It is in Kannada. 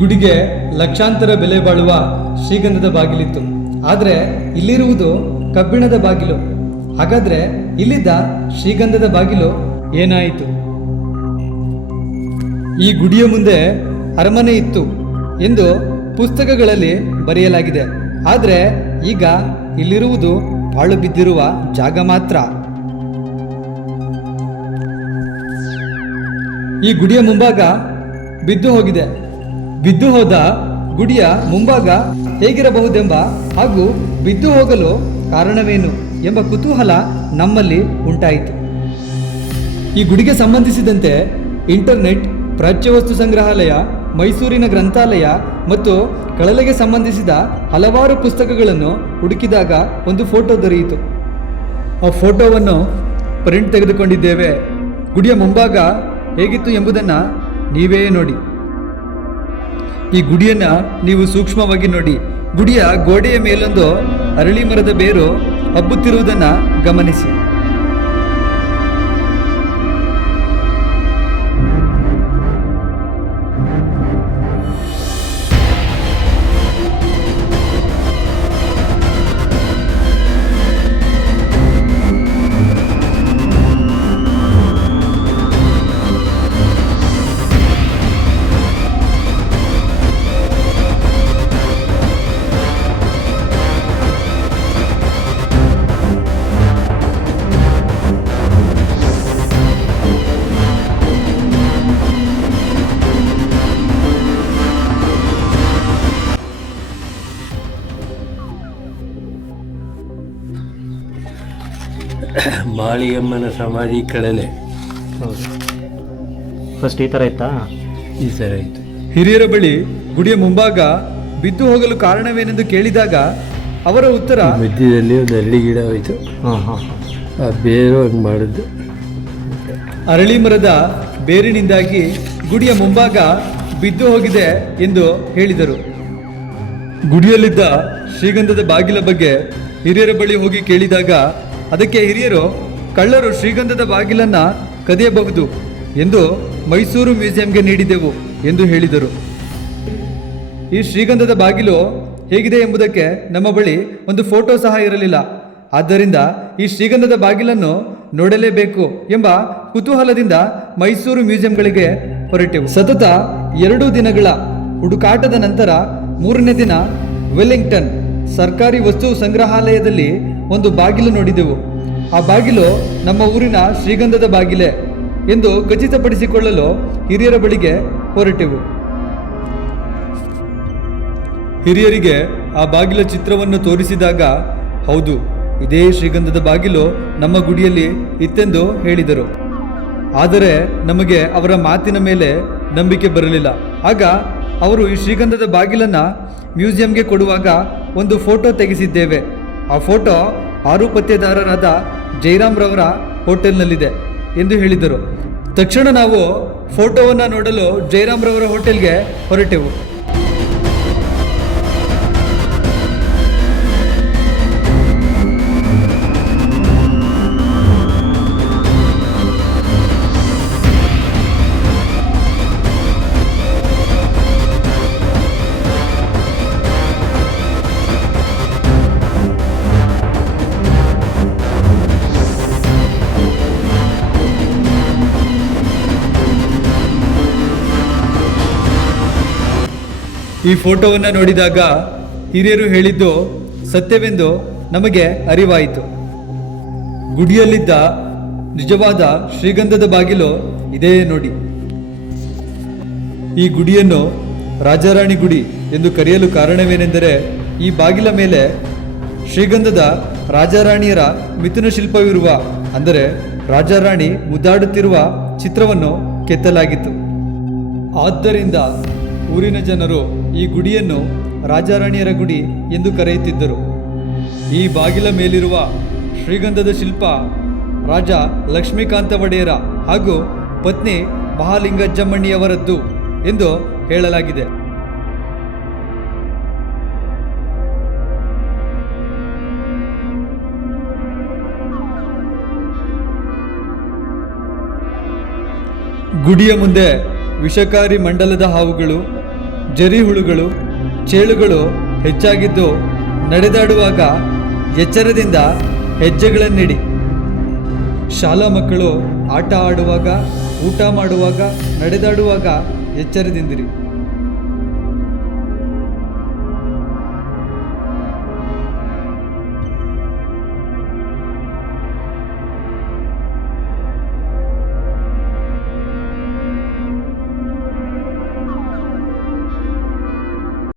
ಗುಡಿಗೆ ಲಕ್ಷಾಂತರ ಬೆಲೆ ಬಾಳುವ ಶ್ರೀಗಂಧದ ಬಾಗಿಲಿತ್ತು. ಆದರೆ ಇಲ್ಲಿರುವುದು ಕಬ್ಬಿಣದ ಬಾಗಿಲು. ಹಾಗಾದ್ರೆ ಇಲ್ಲಿದ್ದ ಶ್ರೀಗಂಧದ ಬಾಗಿಲು ಏನಾಯಿತು? ಈ ಗುಡಿಯ ಮುಂದೆ ಅರಮನೆ ಇತ್ತು ಎಂದು ಪುಸ್ತಕಗಳಲ್ಲಿ ಬರೆಯಲಾಗಿದೆ. ಆದರೆ ಈಗ ಇಲ್ಲಿರುವುದು ಪಾಳು ಬಿದ್ದಿರುವ ಜಾಗ ಮಾತ್ರ. ಈ ಗುಡಿಯ ಮುಂಭಾಗ ಬಿದ್ದು ಹೋಗಿದೆ. ಬಿದ್ದು ಹೋದ ಗುಡಿಯ ಮುಂಭಾಗ ಹೇಗಿರಬಹುದೆಂಬ ಹಾಗೂ ಬಿದ್ದು ಹೋಗಲು ಕಾರಣವೇನು ಎಂಬ ಕುತೂಹಲ ನಮ್ಮಲ್ಲಿ ಉಂಟಾಯಿತು. ಈ ಗುಡಿಗೆ ಸಂಬಂಧಿಸಿದಂತೆ ಇಂಟರ್ನೆಟ್, ಪ್ರಾಚ್ಯವಸ್ತು ಸಂಗ್ರಹಾಲಯ, ಮೈಸೂರಿನ ಗ್ರಂಥಾಲಯ ಮತ್ತು ಕಳಲೆಗೆ ಸಂಬಂಧಿಸಿದ ಹಲವಾರು ಪುಸ್ತಕಗಳನ್ನು ಹುಡುಕಿದಾಗ ಒಂದು ಫೋಟೋ ದೊರೆಯಿತು. ಆ ಫೋಟೋವನ್ನು ಪ್ರಿಂಟ್ ತೆಗೆದುಕೊಂಡಿದ್ದೇವೆ. ಗುಡಿಯ ಮುಂಭಾಗ ಹೇಗಿತ್ತು ಎಂಬುದನ್ನು ನೀವೇ ನೋಡಿ. ಈ ಗುಡಿಯನ್ನು ನೀವು ಸೂಕ್ಷ್ಮವಾಗಿ ನೋಡಿ. ಗುಡಿಯ ಗೋಡೆಯ ಮೇಲೊಂದು ಅರಳಿ ಮರದ ಬೇರು ಹಬ್ಬುತ್ತಿರುವುದನ್ನು ಗಮನಿಸಿ. ಮಾಳಿಯಮ್ಮನ ಸಮಾಧಿ ಕಳಲೆ. ಹೌದು, ಫಸ್ಟ್ ಈ ಥರ ಇತ್ತಾ? ಈ ಥರ ಇತ್ತು. ಹಿರಿಯರ ಬಳಿ ಗುಡಿಯ ಮುಂಭಾಗ ಬಿದ್ದು ಹೋಗಲು ಕಾರಣವೇನೆಂದು ಕೇಳಿದಾಗ ಅವರ ಉತ್ತರ, ಮಧ್ಯದಲ್ಲಿ ಒಂದು ಅರಳಿ ಗಿಡ ಹೋಯ್ತು, ಆ ಬೇರು ಹಂಗೆ ಮಾಡಿದ್ದು. ಅರಳಿ ಮರದ ಬೇರಿನಿಂದಾಗಿ ಗುಡಿಯ ಮುಂಭಾಗ ಬಿದ್ದು ಹೋಗಿದೆ ಎಂದು ಹೇಳಿದರು. ಗುಡಿಯಲ್ಲಿದ್ದ ಶ್ರೀಗಂಧದ ಬಾಗಿಲ ಬಗ್ಗೆ ಹಿರಿಯರ ಬಳಿ ಹೋಗಿ ಕೇಳಿದಾಗ ಅದಕ್ಕೆ ಹಿರಿಯರು, ಕಳ್ಳರು ಶ್ರೀಗಂಧದ ಬಾಗಿಲನ್ನು ಕದಿಯಬಹುದು ಎಂದು ಮೈಸೂರು ಮ್ಯೂಸಿಯಂಗೆ ನೀಡಿದೆವು ಎಂದು ಹೇಳಿದರು. ಈ ಶ್ರೀಗಂಧದ ಬಾಗಿಲು ಹೇಗಿದೆ ಎಂಬುದಕ್ಕೆ ನಮ್ಮ ಬಳಿ ಒಂದು ಫೋಟೋ ಸಹ ಇರಲಿಲ್ಲ. ಆದ್ದರಿಂದ ಈ ಶ್ರೀಗಂಧದ ಬಾಗಿಲನ್ನು ನೋಡಲೇಬೇಕು ಎಂಬ ಕುತೂಹಲದಿಂದ ಮೈಸೂರು ಮ್ಯೂಸಿಯಂಗಳಿಗೆ ಹೊರಟೆವು. ಸತತ 2 ದಿನಗಳ ಹುಡುಕಾಟದ ನಂತರ 3ನೇ ದಿನ ವೆಲ್ಲಿಂಗ್ಟನ್ ಸರ್ಕಾರಿ ವಸ್ತು ಸಂಗ್ರಹಾಲಯದಲ್ಲಿ ಒಂದು ಬಾಗಿಲು ನೋಡಿದೆವು. ಆ ಬಾಗಿಲು ನಮ್ಮ ಊರಿನ ಶ್ರೀಗಂಧದ ಬಾಗಿಲೆ ಎಂದು ಖಚಿತಪಡಿಸಿಕೊಳ್ಳಲು ಹಿರಿಯರ ಬಳಿಗೆ ಹೊರಟೆವು. ಹಿರಿಯರಿಗೆ ಆ ಬಾಗಿಲ ಚಿತ್ರವನ್ನು ತೋರಿಸಿದಾಗ, ಹೌದು, ಇದೇ ಶ್ರೀಗಂಧದ ಬಾಗಿಲು ನಮ್ಮ ಗುಡಿಯಲ್ಲಿ ಇತ್ತೆಂದು ಹೇಳಿದರು. ಆದರೆ ನಮಗೆ ಅವರ ಮಾತಿನ ಮೇಲೆ ನಂಬಿಕೆ ಬರಲಿಲ್ಲ. ಆಗ ಅವರು ಈ ಶ್ರೀಗಂಧದ ಬಾಗಿಲನ್ನು ಮ್ಯೂಸಿಯಂಗೆ ಕೊಡುವಾಗ ಒಂದು ಫೋಟೋ ತೆಗೆಸಿದ್ದೇವೆ. ಆ ಫೋಟೋ ಆರು ಪತ್ತೆದಾರರಾದ ಜಯರಾಮ್ ರವರ ಹೋಟೆಲ್ನಲ್ಲಿದೆ ಎಂದು ಹೇಳಿದರು. ತಕ್ಷಣ ನಾವು ಫೋಟೋವನ್ನು ನೋಡಲು ಜಯರಾಮ್ ರವರ ಹೋಟೆಲ್ಗೆ ಹೊರಟೆವು. ಈ ಫೋಟೋವನ್ನು ನೋಡಿದಾಗ ಹಿರಿಯರು ಹೇಳಿದ್ದು ಸತ್ಯವೆಂದು ನಮಗೆ ಅರಿವಾಯಿತು. ಗುಡಿಯಲ್ಲಿದ್ದ ನಿಜವಾದ ಶ್ರೀಗಂಧದ ಬಾಗಿಲು ಇದೇ ನೋಡಿ. ಈ ಗುಡಿಯನ್ನು ರಾಜಾರಾಣಿ ಗುಡಿ ಎಂದು ಕರೆಯಲು ಕಾರಣವೇನೆಂದರೆ ಈ ಬಾಗಿಲ ಮೇಲೆ ಶ್ರೀಗಂಧದ ರಾಜಾರಾಣಿಯರ ಮಿಥುನ ಶಿಲ್ಪವಿರುವ, ಅಂದರೆ ರಾಜಾರಾಣಿ ಮುದ್ದಾಡುತ್ತಿರುವ ಚಿತ್ರವನ್ನು ಕೆತ್ತಲಾಗಿತ್ತು. ಆದ್ದರಿಂದ ಊರಿನ ಜನರು ಈ ಗುಡಿಯನ್ನು ರಾಜಾರಾಣಿಯರ ಗುಡಿ ಎಂದು ಕರೆಯುತ್ತಿದ್ದರು. ಈ ಬಾಗಿಲ ಮೇಲಿರುವ ಶ್ರೀಗಂಧದ ಶಿಲ್ಪ ರಾಜ ಲಕ್ಷ್ಮೀಕಾಂತ ಒಡೆಯರ ಹಾಗೂ ಪತ್ನಿ ಮಹಾಲಿಂಗಜ್ಜಮ್ಮಣ್ಣಿಯವರದ್ದು ಎಂದು ಹೇಳಲಾಗಿದೆ. ಗುಡಿಯ ಮುಂದೆ ವಿಷಕಾರಿ ಮಂಡಲದ ಹಾವುಗಳು, ಜರಿಹುಳುಗಳು ಚೇಳುಗಳು ಹೆಚ್ಚಾಗಿದ್ದು ನಡೆದಾಡುವಾಗ ಎಚ್ಚರದಿಂದ ಹೆಜ್ಜೆಗಳನ್ನಿಡಿ. ಶಾಲಾ ಮಕ್ಕಳು ಆಟ ಆಡುವಾಗ, ಊಟ ಮಾಡುವಾಗ, ನಡೆದಾಡುವಾಗ ಎಚ್ಚರದಿಂದಿರಿ.